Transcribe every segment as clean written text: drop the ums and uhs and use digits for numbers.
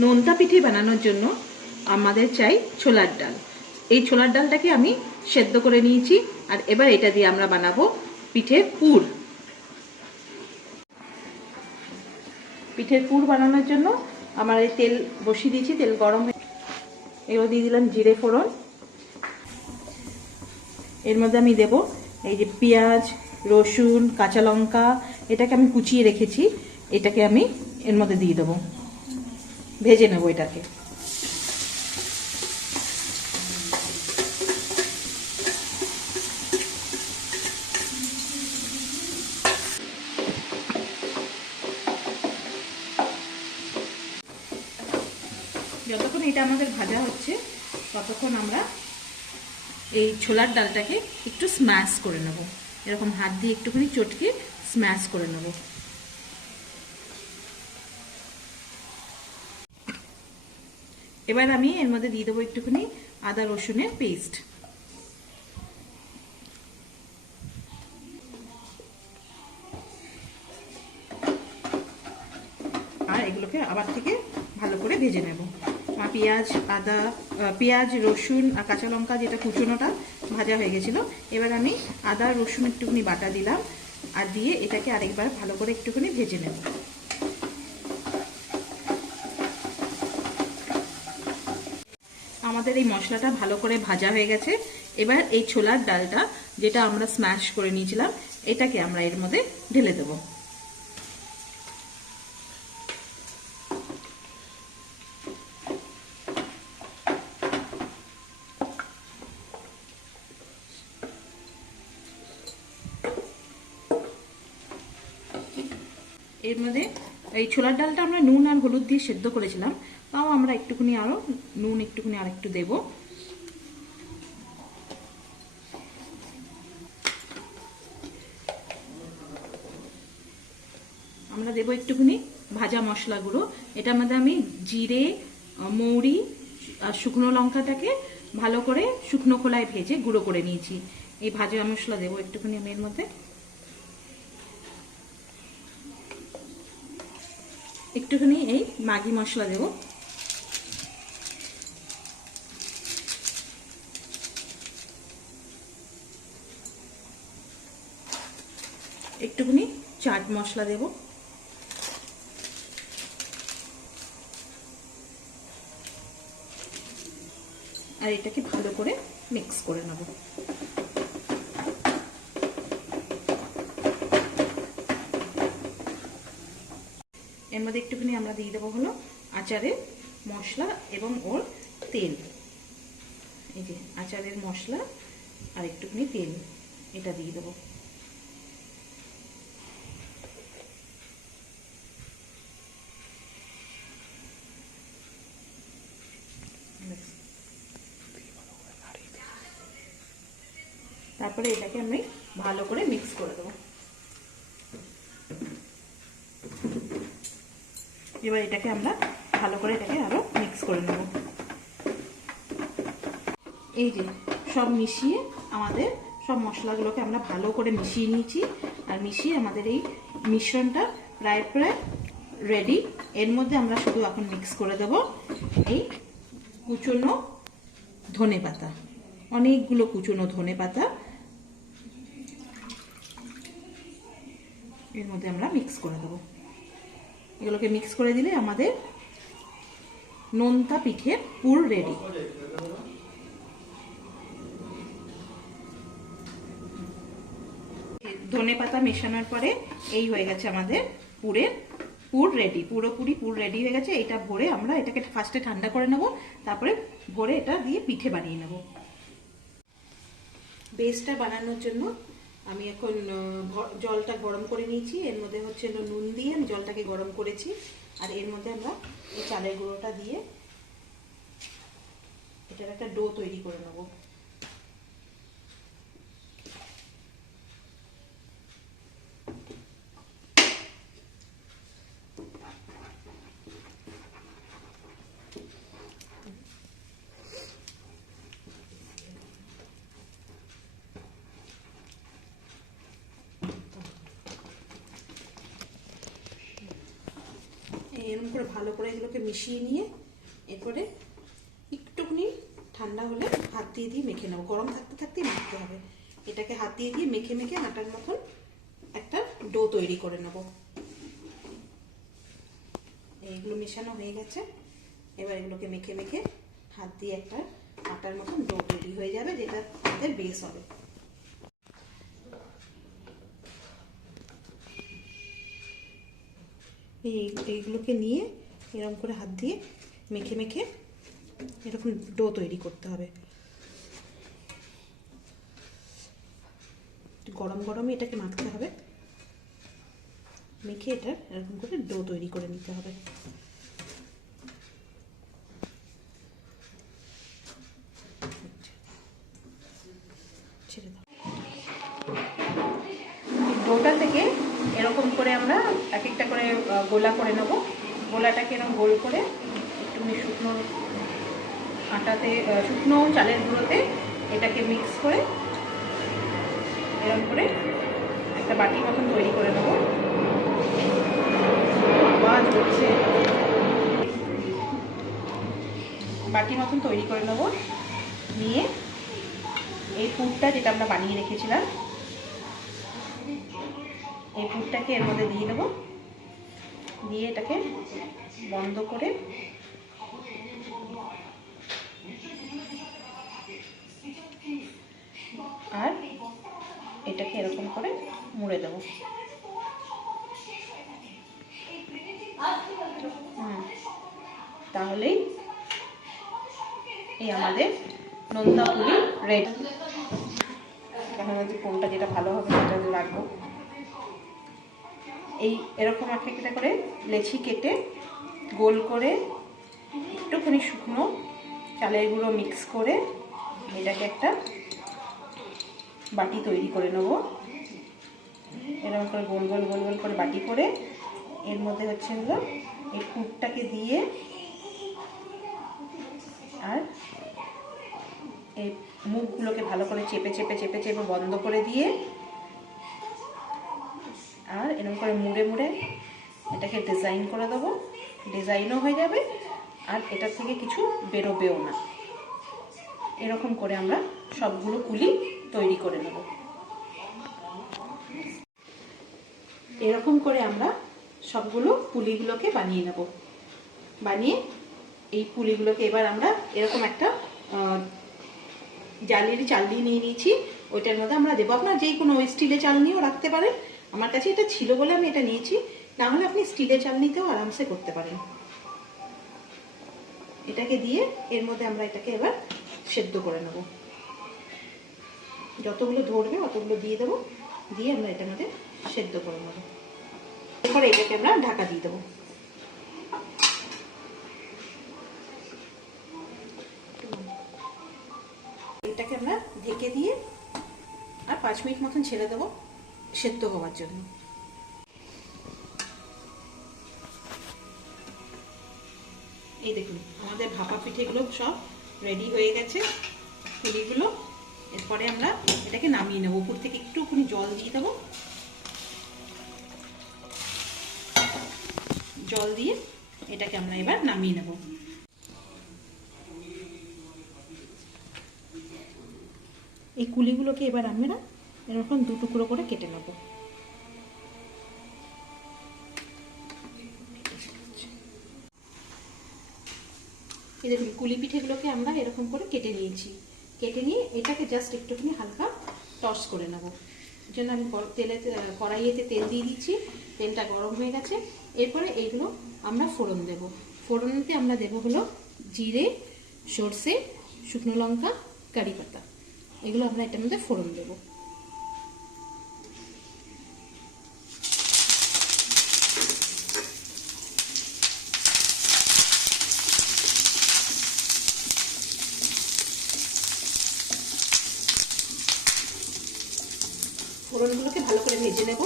নোনতা পিঠে বানানোর জন্য আমাদের চাই ছোলার ডাল। এই ছোলার ডালটাকে আমি সেদ্ধ করে নিয়েছি, আর এবার এটা দিয়ে আমরা বানাবো পিঠের পুর। পিঠের পুর বানানোর জন্য আমার এই তেল বসিয়ে দিয়েছি, তেল গরম হয়ে এগুলো দিয়ে দিলাম জিরে ফোড়ন। এর মধ্যে আমি দেব এই যে পেঁয়াজ, রসুন, কাঁচা লঙ্কা, এটাকে আমি কুচিয়ে রেখেছি, এটাকে আমি এর মধ্যে দিয়ে দেবো, ভেজে নেবো এটাকে। যতক্ষণ এটা আমাদের ভাজা হচ্ছে ততক্ষণ আমরা এই ছোলার ডালটাকে একটু স্ম্যাশ করে নেব, এরকম হাত দিয়ে একটুখানি চটকে স্ম্যাশ করে নেব। এবার আমি এর মধ্যে দিয়ে দেবো একটুখানি আদা রসুনের পেস্ট। আর এগুলোকে আবার থেকে ভালো করে ভেজে নেব। পেঁয়াজ রসুন আর কাঁচা লঙ্কা যেটা কুচোনোটা ভাজা হয়ে গেছিলো, এবার আমি আদা রসুন একটুখানি বাটা দিলাম, আর দিয়ে এটাকে আরেকবার ভালো করে একটুখানি ভেজে নেব। আমাদের এই মশলাটা ভালো করে ভাজা হয়ে গেছে। এবার এই ছোলার ডালটা যেটা আমরা স্ম্যাশ করে নিয়েছিলাম, এটাকে আমরা এর মধ্যে ঢেলে দেবো। এর মধ্যে এই ছোলার ডালটা আমরা নুন আর হলুদ দিয়ে সেদ্ধ করেছিলাম, তাও আমরা একটুখানি আরও নুন একটুখানি আর একটু দেবো। আমরা দেবো একটুখানি ভাজা মশলা গুঁড়ো। এটার মধ্যে আমি জিরে, মৌরি আর শুকনো লঙ্কাটাকে ভালো করে শুকনো খোলায় ভেজে গুঁড়ো করে নিয়েছি। এই ভাজা মশলা দেবো একটুখানি আমি এর মধ্যে। একটুখানি এই ম্যাগি মশলা দেব। একটুখানি চাট মশলা দেব। আর এটাকে ভালো করে মিক্স করে নেব। এর মধ্যে একটুখানি আমরা দিয়ে দেবো হলো আচারের মশলা এবং ওর তেল। এই যে আচারের মশলা আর একটুখানি তেল, এটা দিয়ে দেবো। তারপরে এটাকে আমি ভালো করে মিক্স করে দেবো। এবার এটাকে আমরা ভালো করে এটাকে আরো মিক্স করে নেব। এই যে সব মিশিয়ে আমাদের সব মশলাগুলোকে আমরা ভালো করে মিশিয়ে নিয়েছি, আর মিশিয়ে আমাদের এই মিশ্রণটা প্রায় রেডি। এর মধ্যে আমরা শুধু এখন মিক্স করে দেব এই কুচনো ধনেপাতা, অনেকগুলো কুচনো ধনেপাতা এর মধ্যে আমরা মিক্স করে দেবো। এগুলোকে মিক্স করে দিলে আমাদের নোনতা পিঠের পুর রেডি। ধনেপাতা মেশানোর পরে এই হয়ে গেছে আমাদের পুর রেডি, পুরোপুরি পুর রেডি হয়ে গেছে। এটা ভরে আমরা এটাকে ফার্স্টে ঠান্ডা করে নেব, তারপরে ভরে এটা দিয়ে পিঠে বানিয়ে নেব। বেসটা বানানোর জন্য আমি এখন জলটা গরম করে নিয়েছি। এর মধ্যে হচ্ছে নুন দিয়ে আমি জলটাকে গরম করেছি, আর এর মধ্যে আমরা এই চালের গুঁড়োটা দিয়ে এটার একটা ডো তৈরি করে নেব। এরকম করে ভালো করে এগুলোকে মিশিয়ে নিয়ে এরপরে একটুখানি ঠান্ডা হলে হাত দিয়ে দিয়ে মেখে নেবো। গরম থাকতে থাকতেই মাখতে হবে। এটাকে হাত দিয়ে দিয়ে মেখে মেখে আটার মতন একটা ডো তৈরি করে নেব। এইগুলো মেশানো হয়ে গেছে। এবার এগুলোকে মেখে মেখে হাত দিয়ে একটা আটার মতন ডো তৈরি হয়ে যাবে, যেটা আমাদের বেস হবে। এইগুলোকে নিয়ে এরকম করে হাত দিয়ে মেখে মেখে এরকম ডো তৈরি করতে হবে। গরম গরমে এটাকে মাখতে হবে, মেখে এটা এরকম করে ডো তৈরি করে নিতে হবে। ছেড়ে দাও। ডোটা থেকে এরকম করে আমরা এক একটা করে গোলা করে নেব। গোলাটাকে এরকম গোল করে একটুখানি শুকনো আটাতে, শুকনো চালের গুঁড়োতে এটাকে মিক্স করে এরকম করে একটা বাটির মতন তৈরি করে নেব। আওয়াজ হচ্ছে। বাটির মতন তৈরি করে নেব। নিয়ে এই পুরটা যেটা আমরা বানিয়ে রেখেছিলাম, এই পুরটাকে এর মধ্যে দিয়ে দেবো। দিয়ে এটাকে বন্ধ করে আর এটাকে এরকম করে মুড়ে দেবো। তাহলেই এই আমাদের নোনতা পুলি রেডি। এখন কোনটা যেটা ভালো হবে সেটা রাখবো। এই এরকম একটা করে লেচি কেটে গোল করে একটুখানি শুকনো চালের গুঁড়ো মিক্স করে এটাকে একটা বাটি তৈরি করে নেব। এরকম করে গোল গোল গোল গোল করে বাটি করে এর মধ্যে হচ্ছে হলো এই পুরটাকে দিয়ে আর এই মুখগুলোকে ভালো করে চেপে চেপে চেপে চেপে বন্ধ করে দিয়ে আর এরকম করে মুড়ে মুড়ে এটাকে ডিজাইন করে দেবো। ডিজাইনও হয়ে যাবে আর এটার থেকে কিছু বেরোবেও না। এরকম করে আমরা সবগুলো পুলি তৈরি করে নেব। এরকম করে আমরা সবগুলো পুলিগুলোকে বানিয়ে নেব। বানিয়ে এই পুলিগুলোকে এবার আমরা এরকম একটা জালির চালনি নিয়ে নিয়েছি, ওইটার মধ্যে আমরা দেবো। আপনার যে কোনো স্টিলের চালনিও রাখতে পারেন। আমার কাছে এটা ছিল বলে আমি এটা নিয়েছি, না হলে আপনি স্টিলের চালনিতেও আরামসে করতে পারেন। এটাকে দিয়ে এর মধ্যে আমরা এটাকে এবার সেদ্ধ করে নেব। যতগুলো ধরবে অতগুলো দিয়ে দেবো, দিয়ে আমরা এটার মধ্যে সেদ্ধ করে নেব। এরপরে এটাকে আমরা ঢাকা দিয়ে দেবো। এটাকে আমরা ঢেকে দিয়ে আর 5 মিনিট মতন ছেড়ে দেবো সেদ্ধ হওয়ার জন্য। এই দেখুন আমাদের ভাপা পিঠেগুলো সব রেডি হয়ে গেছে পুলিগুলো। এরপরে আমরা এটাকে নামিয়ে নেবো। উপর থেকে একটুখানি জল দিয়ে দেবো। জল দিয়ে এটাকে আমরা এবার নামিয়ে নেব। এই কুলিগুলোকে এবার আমরা এরকম 2 টুকরো করে কেটে নেব। এই দেখুন কুলি পিঠেগুলোকে আমরা এরকম করে কেটে নিয়েছি। কেটে নিয়ে এটাকে জাস্ট একটুখানি হালকা টস করে নেব। এর জন্য আমি কড়াইয়েতে তেল দিয়ে দিচ্ছি। তেলটা গরম হয়ে গেছে। এরপরে এইগুলো আমরা ফোড়ন দেব। ফোড়নেতে আমরা দেব হলো জিরে, সর্ষে, শুকনো লঙ্কা, কারি পাতা। এগুলো আমরা এটার মধ্যে ফোড়ন দেব। ফোড়নগুলোকে ভালো করে ভেজে নেব।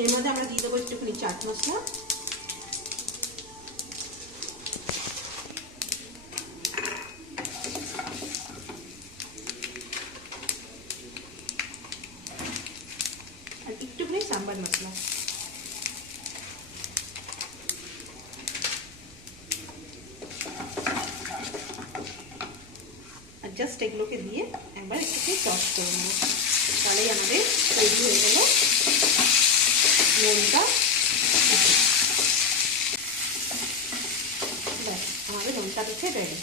এর মধ্যে আমরা দিয়ে দেবো একটুখানি চাট মশলা, सांभर मसला। জাস্ট এগুলোকে দিয়ে একবার একটু টস করে নেব, তাহলেই আমাদের তৈরি হয়ে গেল নোনতা। ব্যাস, আমাদের নোনতা পিঠে রেডি।